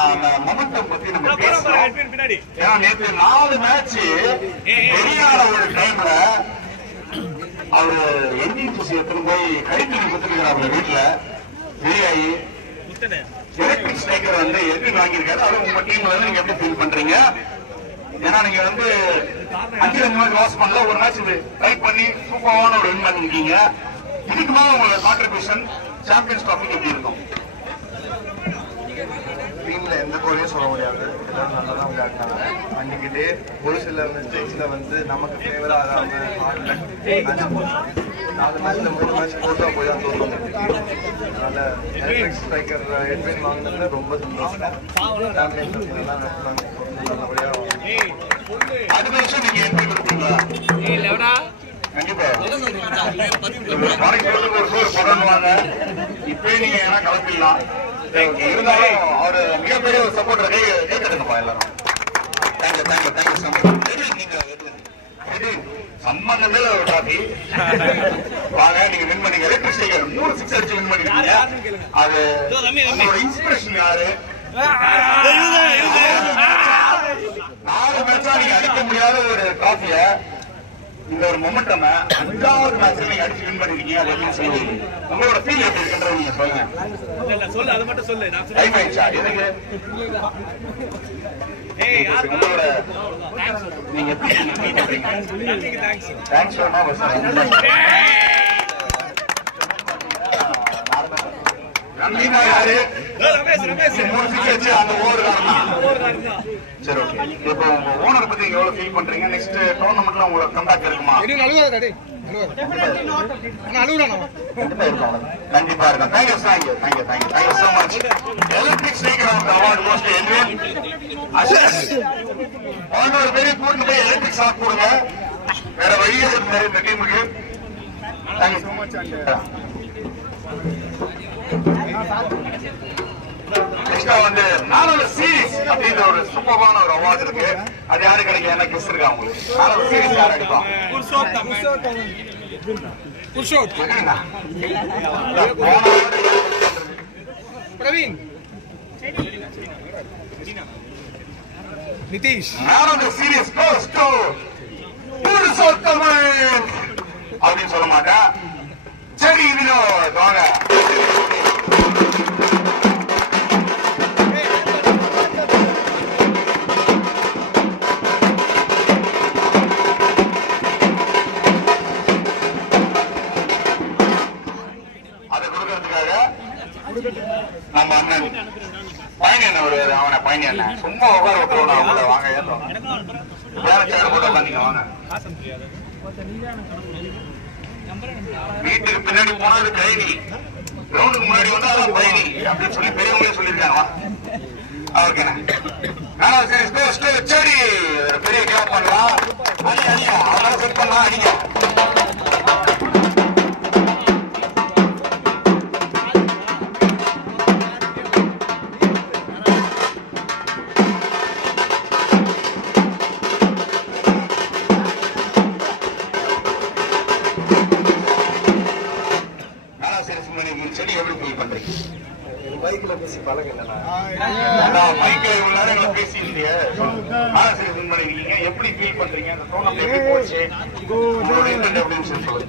ஆனா மொமெண்டம் பத்தி நம்ம பேசலாம். ஏன்னா நேற்று 4 மேட்ச் வெளியான ஒரு டைம்ல அவரு என்டிசி எடுத்துட்டு போய் கைத்தறி கொடுத்துருக்காரு வீட்டுல வெளியாகி எலக்ட்ரிக் ஸ்ட்ரைக்கர் வந்து எது வாங்கியிருக்காரு. அவரு உங்க டீம்ல நீங்க எப்படி ஃபீல் பண்றீங்க? ஏன்னா நீங்க வந்து 5 மேட்ச் லாஸ் பண்ணல, ஒரு மேட்ச் ட்ரை பண்ணி சூப்பரான ஒரு வின் பண்ணிருக்கீங்க. இதுக்கு மேல உங்களோட கான்ட்ரிபியூஷன் சாம்பியன்ஸ் ட்ராஃபிக்கு எப்படி இருக்கும்? டீம்ல எந்த கோலையும் சொல்ல முடியாது, எல்லாரும் நல்லா தான் விளையாடினாங்க. அன்னைக்கு ஒரு சில மிஸ்டேக்ஸ்ல வந்து நமக்கு ஃபேவரா ஆகாம 4 மேட்ச்ல 3 மேட்ச் போட்டா போய் தான் தோற்கும். அதனால எலக்ட்ரிக் ஸ்ட்ரைக்கர் எட்வின் வாங்கினதுல ரொம்ப சந்தோஷம். சாம்பியன்ஷிப் எல்லாம் நல்லபடியா அடுத்த வருஷம் நீங்க எப்படி கொடுப்பீங்களா? கண்டிப்பா ஒரு சோர் பண்ணுவாங்க. இப்பயே நீங்க ஏன்னா கலப்பிடலாம். இருந்தாலும் அவரு மிகப்பெரிய ஒரு சப்போர்ட் கேட்கணுங்கப்பா எல்லாரும். சம்பந்தமே ஒரு டாபி வாங்க. நீங்க வின் பண்ணீங்க எலக்ட்ரிக் ஸ்ட்ரைக்கர் 3 சிக்ஸ் அடிச்சு வின் பண்ணிருக்கீங்க. அது உங்களோட இன்ஸ்பிரேஷன் யாரு? 4 மேட்சா நீங்க அடிக்க முடியாத ஒரு டிராஃபிய இந்த ஒரு மொமெண்டம் 5வது மேட்ச்ல நீங்க அடிச்சு வின் பண்ணிருக்கீங்க. அப்படின்னு சொல்லி உங்களோட ஃபீல் எப்படி இருக்குன்றது நீங்க சொல்லுங்க. சொல்லு, அது மட்டும் சொல்லு. டைம் ஆயிடுச்சா? எதுக்கு உங்களோட நீங்க எப்படி ஃபீல் பண்றீங்க? தேங்க்ஸ் நம்பினா யாரு? அந்த ஓவர் காரணம். சரி, ஓகே. இப்போ உங்க ஓனர் பத்தி எவ்வளவு ஃபீல் பண்றீங்க? நெக்ஸ்ட் டோர்னமெண்ட்ல உங்களுக்கு கம்பேக் இருக்குமா? கண்டிப்பா இருக்கும். Thank you so much. Electric striker award most என்வின் ஒரு பெரிய கூட்டு போய் எலக்ட்ரிக் ஷாக் கொடுங்க. வேற வழியே இருந்தாரு இந்த டீமுக்கு. Thank you so much. நெக்ஸ்டா வந்து நாலு சீரிஸ் அப்படின்ற ஒரு சூப்பரான ஒரு அவார்டு இருக்கு. அது யாரு கிடைக்கும்? எனக்கு கிஸ் இருக்கா உங்களுக்கு? நாலு சீரிஸ் யார் அடிப்பான்? பிரவீன் நிதிஷ். நாலு சீரிஸ் கோஸ் டு புருஷோத்தமன் அப்படின்னு சொல்ல மாட்டேன். சரி வினோத் வாங்க. நம்ம அண்ணன் பயணி என்ன வருவாரு. அவனை பயணி என்ன சும்மா உட்கார விட்டுருவோம். அவங்கள வாங்க ஏற்றோம். வேற சேர் போட்டு உட்காந்தீங்க வாங்க. வீட்டுக்கு பின்னாடி போனது கைனி, கிரவுண்டுக்கு முன்னாடி வந்து அதான் பயணி அப்படின்னு சொல்லி பெரியவங்களே சொல்லியிருக்காங்க. ஓகேண்ணா. சரி சரி பெரிய கேப் பண்ணலாம். அடிங்க அடிங்க அவனால செட் பண்ணலாம். அடிங்க செடி எப்படி ஃபீல் பண்றீங்க? பைக்ல பேசி பழக்கம் மைக்ல இவ்வளவு நேரம் எங்களை பேசியிருந்தீங்க, எப்படி ஃபீல் பண்றீங்க? அந்த டோர்னமெண்ட் எப்படி போச்சு? உங்களோட இன்டென்ட் எப்படின்னு சொல்லி சொல்லுங்க.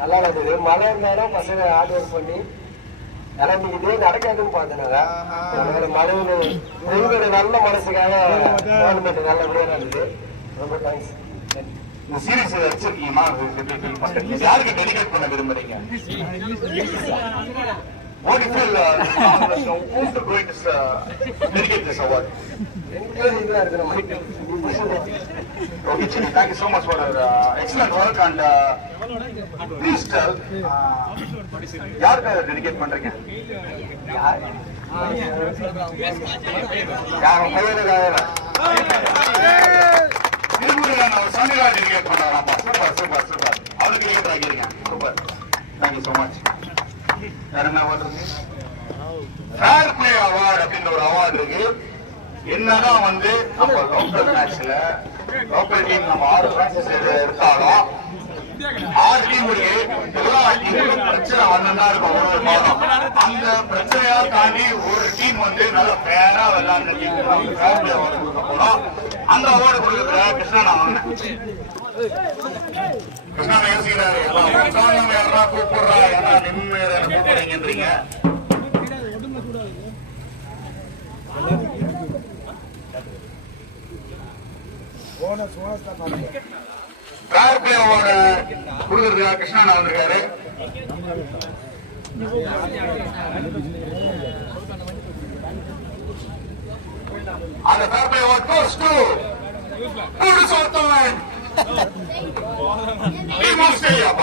நல்லா இருந்தது. மழை நேரம் பசங்க ஹார்ட் ஒர்க் பண்ணி இன்னைக்கு நடக்காதுன்னு பார்த்தனால மழையில எங்களோட நல்ல மனசுக்காக டோர்னமெண்ட் நல்லபடியா நடந்தது. ரொம்ப தேங்க்ஸ். இந்த சீரிஸ் வச்சிருக்கீங்கன்னா யாருக்கு டெடிகேட் பண்ண விரும்புறீங்க? What do you feel who's going to dedicate this award? Okay, Chini, thank you so much for your excellent work and please tell யாருக்கு டெடிகேட் பண்றீங்க? சூப்பர் சூப்பர் அவருக்கு டெடிகேட் ஆகிருங்க. Super, thank you so much. வேற என்ன அவார்டு இருக்கு? ஃபேர் பிளே அவார்டு அப்படின்ற ஒரு அவார்டு இருக்கு. என்னதான் வந்து நம்ம லோக்கல் மேட்ச்ல லோக்கல் டீம் நம்ம 6 மேட்சஸ் எடுத்தாலும் 6 டீமுடைய எல்லா டீமும் பிரச்சனை வந்துதான் இருக்கும். ஒரு மாதம் அந்த பிரச்சனையா தாண்டி ஒரு டீம் வந்து நல்ல ஃபேரா விளையாடுற டீம் ஃபேர் பிளே அவார்டு கொடுக்க போனோம். அந்த அவார்டு கொடுக்குற கிருஷ்ணா நான் வந்தேன். கிருஷ்ணா யோசிக்கிறாரு, யாரா கூப்பிடுறா, யாரா நிம்மதியா கூப்பிடுறீங்கன்றீங்க. ஃபேர் பிளே அவார்டு கொடுக்கறதுக்காக கிருஷ்ணா நான் வந்திருக்காரு. அந்த fair play award goes to Southampton. He must stay up.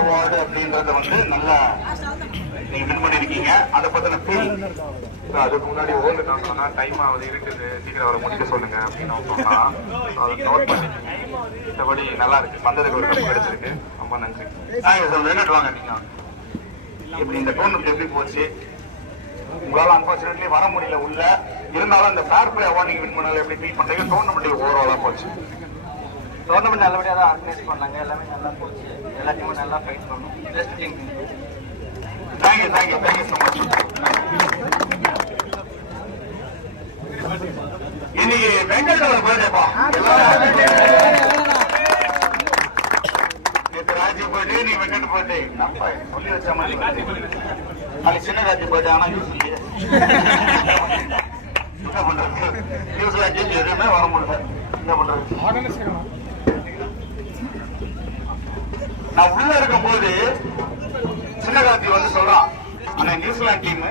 Award அப்படின்றத வந்து நல்லா நீங்க வின் பண்ணிருக்கீங்க. அதை பத்தின ஃபீல்? அதுக்கு முன்னாடி ஓல்டு நான் சொன்னா டைம் ஆகுது இருக்குது, சீக்கிரம் வர முடிக்க சொல்லுங்க அப்படின்னு சொன்னா அதை நோட் பண்ணி மற்றபடி நல்லா இருக்கு. வந்ததுக்கு ஒரு கப்பு கிடைச்சிருக்கு. ரொம்ப நன்றி. வெங்கட் வாங்க. நீங்க இப்படி இந்த டோர்னமெண்ட் எப்படி போச்சு? உங்களால அன்பார்ச்சுனேட்லி வர முடியல உள்ள, இருந்தாலும் இந்த ஃபேர் பிளே அவார்டு நீங்க வின் பண்ணால எப்படி ஃபீல் பண்றீங்க? டோர்னமெண்ட் ஓவராலா போச்சு? டோர்னமெண்ட் நல்லபடியாக தான் ஆர்கனைஸ் பண்ணாங்க. எல்லாமே நல்லா போச்சு. எல்லா டீமும் நல்லா ஃபைட் பண்ணணும். Best team. Thank you so much. இன்னைக்கு வெங்கடோட பர்த்டேப்பா. நேற்று ராஜி பர்த்டே, நீ வெங்கட் பர்த்டே. சொல்லி வச்ச மாதிரி அது சின்ன ராஜி பர்த்டே. ஆனா நியூஸ் இல்லையே, என்ன பண்றது? நியூஸ்ல கேள்வி எதுவுமே வர முடியல. என்ன பண்றது? நான் உள்ள இருக்கும் போது சின்னகார்த்தி வந்து சொல்றான், ஆனா நியூசிலாந்து டீம்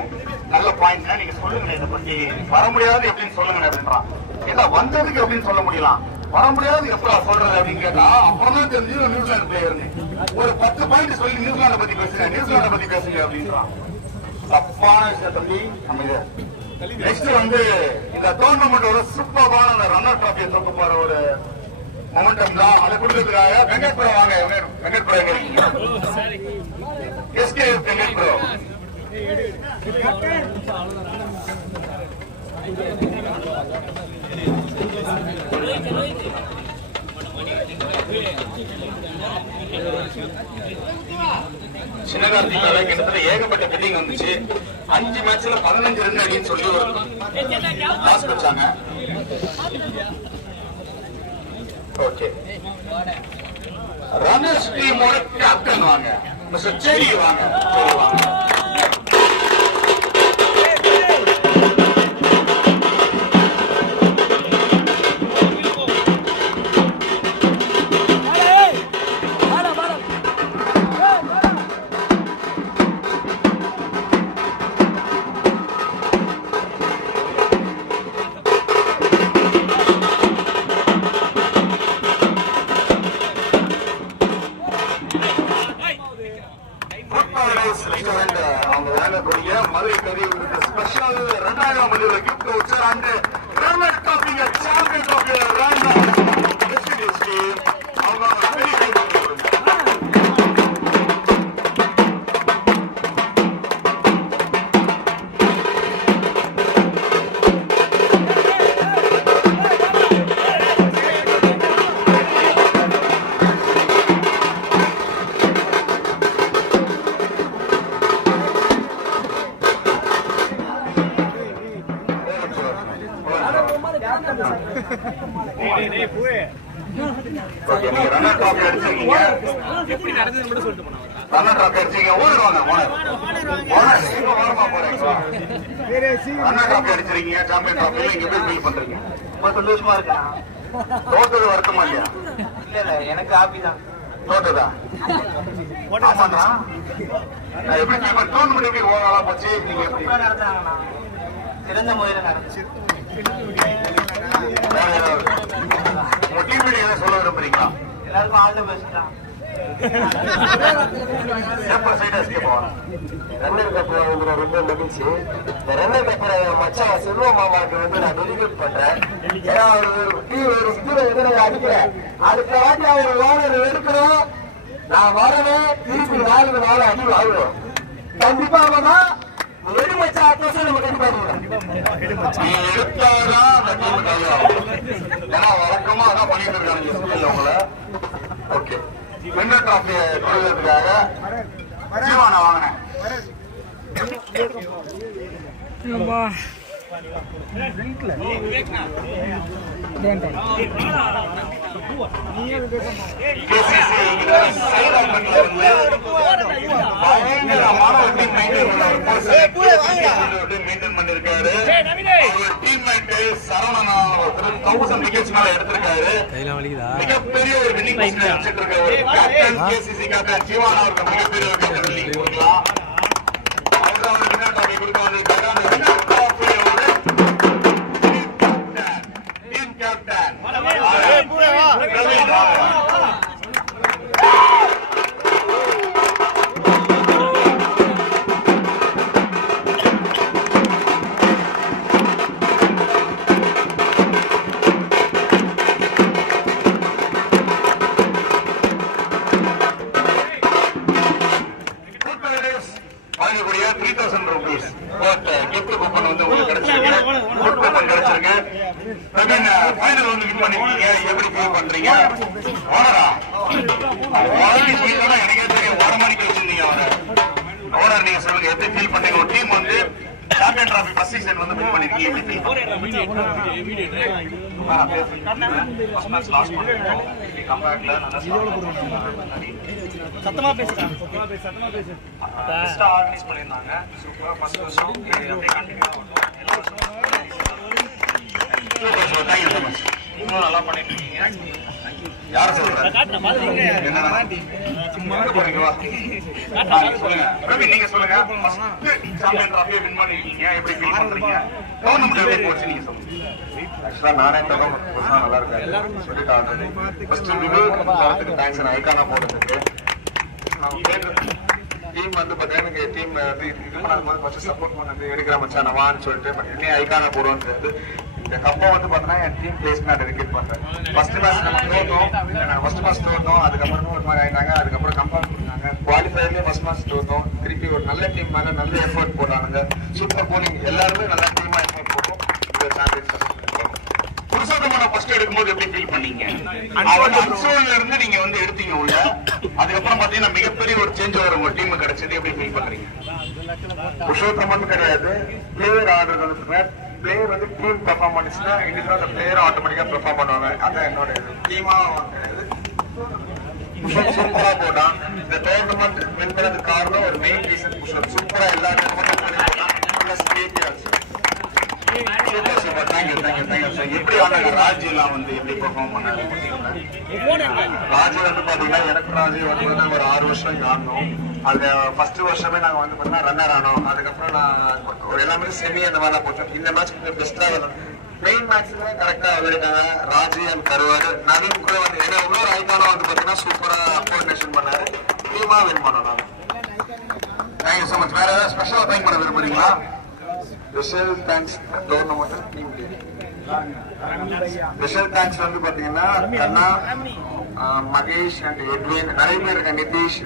நல்ல பாயிண்ட், நீங்க சொல்லுங்க இதை பத்தி. வர முடியாது எப்படின்னு சொல்லுங்க அப்படின்றான். ஏதா வந்ததுக்கு அப்படின்னு சொல்ல முடியலாம், வர முடியாது எப்படா சொல்றது அப்படின்னு கேட்டா அப்புறம் தான் தெரிஞ்சு நியூசிலாந்து பிளேயர்னு. ஒரு 10 பாயிண்ட் சொல்லி நியூசிலாண்டை பத்தி பேசுங்க அப்படின்றான். தப்பான விஷயத்தை பத்தி நம்ம இது நெக்ஸ்ட் வந்து இந்த டோர்னமெண்டோட சூப்பரான ரன்னர் டிராபியை தூக்க போற ஒரு மொமெண்டம் தான். அதை கொடுக்கறதுக்காக வெங்கட்புரம் வாங்க. வெங்கட்புரம் எஸ்கே வெங்கட்புரம். சின்னகார்த்திகால கிட்டத்தட்ட ஏகப்பட்ட பெட்டிங் வந்துச்சு. 5 மேட்ச்ல 15 ரன் அடின்னு சொல்லி ஒரு லாஸ் வச்சாங்க. ஓகே, ரன்னர்ஸ் டீமோட கேப்டன் வாங்க, மிஸ்டர் செடி வாங்க. ஓகே, நீங்க ரன்னர் டிராஃபி அடிச்சிருக்கீங்க. ரன்னர் டிராஃபி அடிச்சீங்க. ஊருக்கு வாங்க ஓனர். ஓனர் நீங்க ஓரமா போறீங்களா? ரன்னர் டிராஃபி அடிச்சிருக்கீங்க. சாம்பியன் டிராஃபில இங்க போய் ஃபீல் பண்றீங்க? ரொம்ப சந்தோஷமா இருக்கா? தோத்தது வருத்தமா இல்லையா? இல்ல எனக்கு ஹாப்பி தான். தோத்ததா? ஆமாண்ணா. எப்படி டோர்னமெண்ட் எப்படி ஓவராலா போச்சு? நீங்க எப்படி நடந்தாங்கண்ணா, சிறந்த முறையில் நடந்துச்சு. உங்க டீம் ஏதாவது சொல்ல விரும்புறீங்களா? எல்லாருக்கும் ஆல் தி பெஸ்ட் தான். ரன்னர் கப் ரொம்ப மகிழ்ச்சி. இந்த ரன்னர் கப் மச்சான் செல்வ மாமாவுக்கு வந்து நான் டெலிகேட் பண்றேன். ஏன்னா ஒரு ஸ்கூல எதிர அடிக்கிறேன். அடுத்த வாட்டி அவர் ஓனர் எடுக்கிறோம், நான் வரணும், திருப்பி 4 அடி வாங்குவோம். கண்டிப்பா தான் எடு மச்சா ஆட்டோஸ் நம்ம கண்டிப்பா எடுத்தாதான் அந்த டீம் கையாகும். ஏன்னா வழக்கமா அதான் பண்ணிட்டு இருக்காங்க உங்களை. ஓகே, வின்னர் டிராஃபி கொடுக்கறதுக்காக ஜீவானை வாங்கினேன். பயங்கரமான ஒரு டீம் மெயின்டைன் பண்ணிருக்காரு. டீம்மேட் சரவணன் 1000 விக்கெட்ஸ் மேல எடுத்திருக்காரு. மிகப்பெரிய ஒரு வின்னிங் வச்சிட்டு இருக்காரு. கேப்டன் கேசிசி கேப்டன் ஜீவானா அவருக்கு மிகப்பெரிய ஒரு வின்னிங் கொடுக்கலாம். அவர் வின்னர் டிராஃபி கொடுக்க வந்திருக்காரு. அந்த வின்னர் டிராஃபியோட டீம் கேப்டன் வாங்கக்கூடிய 3000 rupees gift coupon வந்து உங்களுக்கு கிடைச்சிருக்கு. gift coupon கிடைச்சிருக்கு. ஃபைனல் வந்து வின் பண்ணிருக்கீங்க. எப்படி ஃபீல் பண்றீங்க? ஓனரா ஆல்ரெடி ஃபீல் எனக்கே தெரியும். 1 மணிக்கு வச்சிருந்தீங்க அவரை. ஓனர் நீங்க சொல்லுங்க எப்படி ஃபீல் பண்றீங்க? ஒரு டீம் வந்து சாம்பியன் டிராஃபி ஃபர்ஸ்ட் சீசன் வந்து வின் பண்ணிருக்கீங்க. எப்படி ஃபீல் பண்றீங்க? சத்தமா பேசுறேன். பெஸ்டா ஆர்கனைஸ் பண்ணிருந்தாங்க. சூப்பரா ஃபர்ஸ்ட் வருஷம் அப்படியே கண்டினியூ பண்ணுவோம். எல்லா வருஷமும் super. Thank you so much. இன்னும் நல்லா பண்ணிட்டு இருக்கீங்க. யார சொல்றீங்க? காட்டுன மாதிரி என்னடா சும்மா போறீங்க வா. சொல்லுங்க ரவி, நீங்க சொல்லுங்க. ஃபர்ஸ்ட் சாம்பியன் டிராஃபியை வின் பண்ணிருக்கீங்க. எப்படி ஃபீல் பண்றீங்க? டோர்னமெண்ட் எப்படி போச்சு நீங்க சொல்லுங்க. ஆக்சுவலா நானே டோர்னமெண்ட் நல்லா இருக்கேன் சொல்லிட்டு ஆல்ரெடி. ஃபர்ஸ்ட் விவேக் தேங்க்ஸ் ஐகானா போடுறதுக்கு. டீம் வந்து பாத்தீங்கன்னா டீம் வந்து இது பண்ணும்போது ஃபர்ஸ்ட் சப்போர்ட் பண்ணது எடுக்கிற மச்சான் வான்னு சொல்லிட்டு என்ன ஐகானா போடுவோன்றது. இந்த கப்பை வந்து பாத்தீங்கன்னா என் டீம் பிளேஸ்க்கு நான் டெடிகேட் பண்றேன். ஃபர்ஸ்ட் மேட்ச் நம்ம தோத்தோம். First match தோத்தோம். அதுக்கப்புறம் ஒரு மாதிரி ஆயிட்டாங்க. அதுக்கப்புறம் கம்பேர் பண்ணாங்க. குவாலிஃபயர்லயே ஃபர்ஸ்ட் மேட்ச் தோத்தோம். திருப்பி ஒரு நல்ல டீம் மேல நல்ல எஃபர்ட் போட்டாங்க. சூப்பர் போலிங் எல்லாருமே நல்ல டீமா எஃபர்ட் போட்டோம். இந்த சாம்பியன்ஸ் புருஷோத்தமனை ஃபர்ஸ்ட் எடுக்கும்போது எப்படி ஃபீல் பண்ணீங்க? அவர் அன்சோல்ல இருந்து நீங்க வந்து எடுத்தீங்க உள்ள. அதுக்கப்புறம் பாத்தீங்கன்னா மிகப்பெரிய ஒரு சேஞ்ச் ஓவர் உங்க டீம் கிடைச்சது. எப்படி ஃபீல் பண்றீங்க? புருஷோத்தமன் கிடையாது, பிளேயர் ஆர்டர் வந்து பிளேயர் வந்து டீம் பெர்ஃபார்ம் பண்ணிச்சுன்னா இண்டிவிஜுவலா அந்த பிளேயர் ஆட்டோமேட்டிக்கா பெர்ஃபார்ம் பண்ணுவாங்க. அதான் என்னோட டீமா கிடையாது. சூப்பரா போட்டான். இந்த டோர்னமெண்ட் வின் பண்ணதுக்கு காரணம் ஒரு மெயின் ரீசன் புஷப். சூப்பரா எல்லா எப்படி ஆனாங்க? ராஜ் எல்லாம் வந்து எப்படி பெர்ஃபார்ம் பண்ணாங்க? ராஜ் வந்து பாத்தீங்கன்னா எனக்கு ராஜ் வந்து ஒரு 6 வருஷம் இங்க ஆடணும். அது ஃபர்ஸ்ட் வருஷமே நாங்க வந்து பாத்தீங்கன்னா ரன்னர் ஆனோம். அதுக்கப்புறம் நான் எல்லாமே செமி அந்த மாதிரிலாம் போட்டோம். இந்த மேட்ச் பெஸ்டா மெயின் மேட்ச்ல கரெக்டா விளையாடுறாங்க. ராஜி அண்ட் கருவாடு நவீன் கூட வந்து ஏன்னா இன்னொரு ஐகானா வந்து பாத்தீங்கன்னா சூப்பரா கோஆர்டினேஷன் பண்ணாரு. டீமா வின் பண்ணோம் நாங்க. Thank you so much. வேற ஏதாவது ஸ்பெஷலா தேங்க் பண்ண விரும்புறீங்களா? Special thanks tournament team. Special thanks வந்து பாத்தீங்கன்னா கண்ணா, மகேஷ் அண்ட் எட்வின் நிறைய பேர் இருக்காங்க. நிதிஷ்,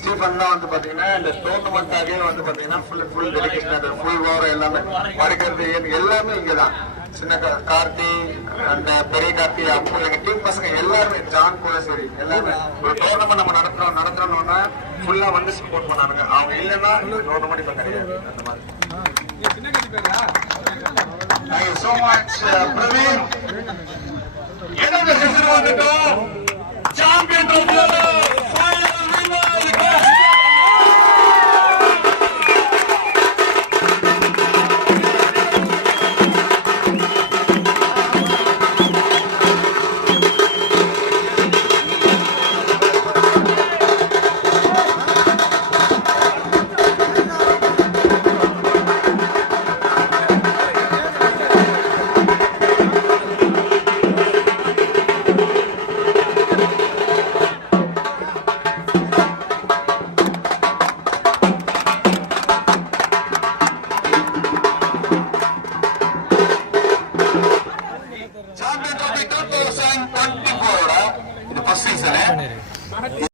ஸ்டீஃபன் தான் வந்து பாத்தீங்கன்னா இந்த டோர்னமெண்ட்டாகவே வந்து பாத்தீங்கன்னா ஃபுல் டெடிகேஷன் ஃபுல் ஓவர் எல்லாமே படுக்கிறது எல்லாமே இங்கதான். சின்ன கார்த்தி அந்த பெரிய கார்த்தி அப்போ எங்க டீம் பசங்க எல்லாருமே ஜான் கூட சரி எல்லாமே ஒரு டோர்னமெண்ட் நம்ம நடத்துறோம்னா ஃபுல்லா வந்து சப்போர்ட் பண்ணாங்க. அவங்க இல்லைன்னா டோர்னமெண்ட் இப்ப கிடையாது. அந்த மாதிரி Thank you so much, Praveen. எந்தெந்த செஷன் வந்துட்டோம் சாம்பியன்